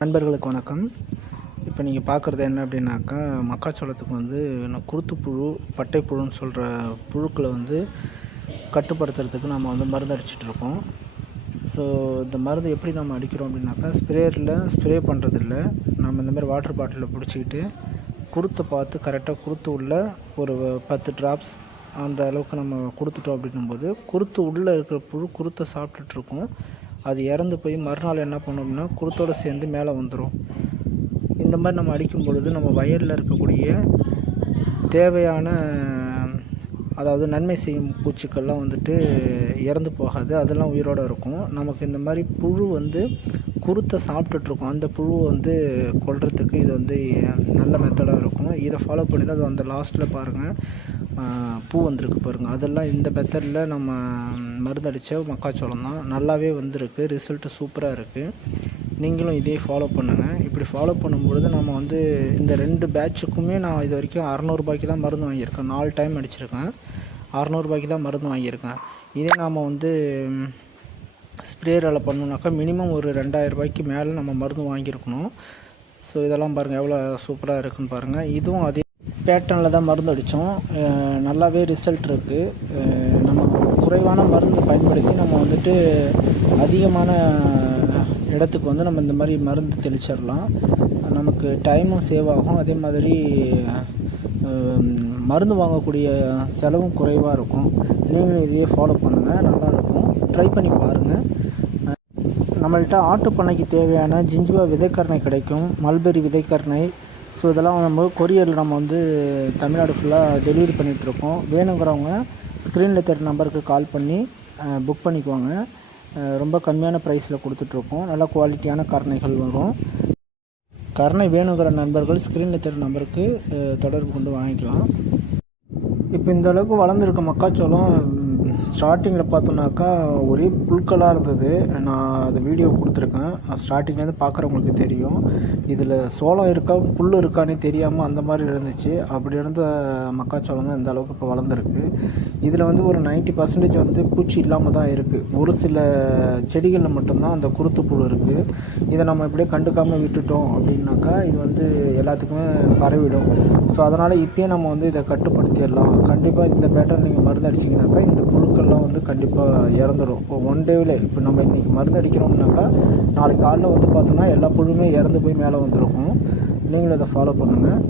நண்பர்களுக்கு வணக்கம். இப்போ நீங்கள் பார்க்குறது என்ன அப்படின்னாக்கா மக்காச்சோளத்துக்கு வந்து நான் குருத்து புழு சொல்கிற புழுக்களை வந்து கட்டுப்படுத்துறதுக்கு நம்ம வந்து மருந்து அடிச்சிட்ருக்கோம் ஸோ இந்த மருந்து எப்படி நம்ம அடிக்கிறோம் அப்படின்னாக்கா ஸ்ப்ரேயரில் ஸ்ப்ரே பண்ணுறதில்ல நம்ம இந்தமாதிரி வாட்டர் பாட்டிலில் பிடிச்சிக்கிட்டு குருத்தை பார்த்து கரெக்டாக குருத்து உள்ள ஒரு பத்து ட்ராப்ஸ் அந்த அளவுக்கு நம்ம கொடுத்துட்டோம் அப்படின்னும்போது குருத்து உள்ளே இருக்கிற புழு குருத்தை சாப்பிட்டுட்ருக்கோம் அது இறந்து போய் மறுநாள் என்ன பண்ணோம்னா குருத்தோடு சேர்ந்து மேலே வந்துடும் இந்த மாதிரி நம்ம அடிக்கும் பொழுது நம்ம வயலில் இருக்கக்கூடிய தேவையான அதாவது நன்மை செய்யும் பூச்சிக்கள்லாம் வந்துட்டு இறந்து போகாது. அதெல்லாம் உயிரோடு இருக்கும். நமக்கு இந்த மாதிரி புழு வந்து குருத்தை சாப்பிட்டுட்ருக்கோம் அந்த புழுவை வந்து கொள்றதுக்கு இது வந்து நல்ல மெத்தடாக இருக்கும். இதை ஃபாலோ பண்ணி தான் அது அந்த லாஸ்ட்டில் பாருங்கள் பூ வந்திருக்கு பாருங்கள் அதெல்லாம் இந்த மெத்தடில் நம்ம மருந்தடித்த மக்காச்சோளம் தான். நல்லாவே வந்திருக்கு. ரிசல்ட்டு சூப்பராக இருக்குது நீங்களும் இதே ஃபாலோ பண்ணுங்கள் இப்படி ஃபாலோ பண்ணும்பொழுது நம்ம வந்து இந்த ரெண்டு பேட்சுக்குமே நான் இது வரைக்கும் அறநூறுபாய்க்கு தான் மருந்து வாங்கியிருக்கேன். நாலு டைம் அடிச்சிருக்கேன். அறநூறுபாய்க்கு தான் மருந்து வாங்கியிருக்கேன். இதே நாம் வந்து ஸ்ப்ரேயரால் பண்ணோம்னாக்கா மினிமம் ஒரு ரெண்டாயிரரூபாய்க்கு மேலே நம்ம மருந்து வாங்கியிருக்கணும். ஸோ இதெல்லாம் பாருங்கள் எவ்வளோ சூப்பராக இருக்குன்னு பாருங்கள் இதுவும் அதே பேட்டர்னில் தான் மருந்து அடித்தோம். நல்லாவே ரிசல்ட் இருக்குது நம்ம குறைவான மருந்து பயன்படுத்தி நம்ம வந்துட்டு அதிகமான இடத்துக்கு வந்து நம்ம இந்த மாதிரி மருந்து தெளிச்சிடலாம். நமக்கு டைமும் சேவ் ஆகும். அதே மாதிரி மருந்து வாங்கக்கூடிய செலவும் குறைவாக இருக்கும். நீங்களும் இதையே ஃபாலோ பண்ணுங்கள் நல்லாயிருக்கும் ட்ரை பண்ணி பாருங்கள் நம்மள்கிட்ட ஆட்டு பண்ணைக்கு தேவையான ஜிஞ்சுவா விதைக்கரணை கிடைக்கும். மல்பெரி விதைக்கரணை ஸோ இதெல்லாம் நம்ம கொரியரில் நம்ம வந்து தமிழ்நாடு ஃபுல்லாக டெலிவரி பண்ணிகிட்ருக்கோம் வேணுங்கிறவங்க ஸ்க்ரீனில் தெரிய நம்பருக்கு கால் பண்ணி புக் பண்ணிக்குவாங்க. ரொம்ப கம்மியான ப்ரைஸில் கொடுத்துட்ருக்கோம் நல்ல குவாலிட்டியான கருணைகள் வரும். கருணை வேணுங்கிற நண்பர்கள் ஸ்க்ரீனில் தெரிய நம்பருக்கு தொடர்பு கொண்டு வாங்கிக்கலாம். இப்போ இந்த அளவுக்கு வளர்ந்துருக்க மக்காச்சோளம் ஸ்டார்டிங்கில் பார்த்தோன்னாக்கா ஒரே புல்களாக இருந்தது. நான் அது வீடியோ கொடுத்துருக்கேன். ஸ்டார்டிங்லேருந்து பார்க்குறவங்களுக்கு தெரியும். இதில் சோளம் இருக்கா புல் இருக்கானே தெரியாமல் அந்த மாதிரி இருந்துச்சு. அப்படி இருந்த மக்காச்சோளம் தான் இந்த அளவுக்கு இப்போ வளர்ந்துருக்கு. இதில் வந்து ஒரு நைன்ட்டி பர்சன்டேஜ் வந்து பூச்சி இல்லாமல் தான் இருக்குது ஒரு சில செடிகளில் மட்டும்தான் அந்த குருத்து புழு இருக்குது இதை நம்ம இப்படியே கண்டுக்காமல் விட்டுட்டோம் அப்படின்னாக்கா இது வந்து எல்லாத்துக்குமே பரவிடும். ஸோ அதனால் இப்போயே நம்ம வந்து இதை கட்டுப்படுத்திடலாம். கண்டிப்பாக இந்த பேட்டர் நீங்கள் மருந்து அடிச்சிங்கனாக்கா இந்த புழு புழுக்கள்லாம் வந்து கண்டிப்பாக இறந்துடும் இப்போ ஒன் டேவில் இப்போ நம்ம இன்றைக்கி மருந்து அடிக்கிறோம்னாக்கா நாளைக்கு காலைல வந்து பார்த்தோன்னா எல்லா புழுமே இறந்து போய் மேலே வந்துருக்கும். நீங்களும் அதை ஃபாலோ பண்ணுங்கள்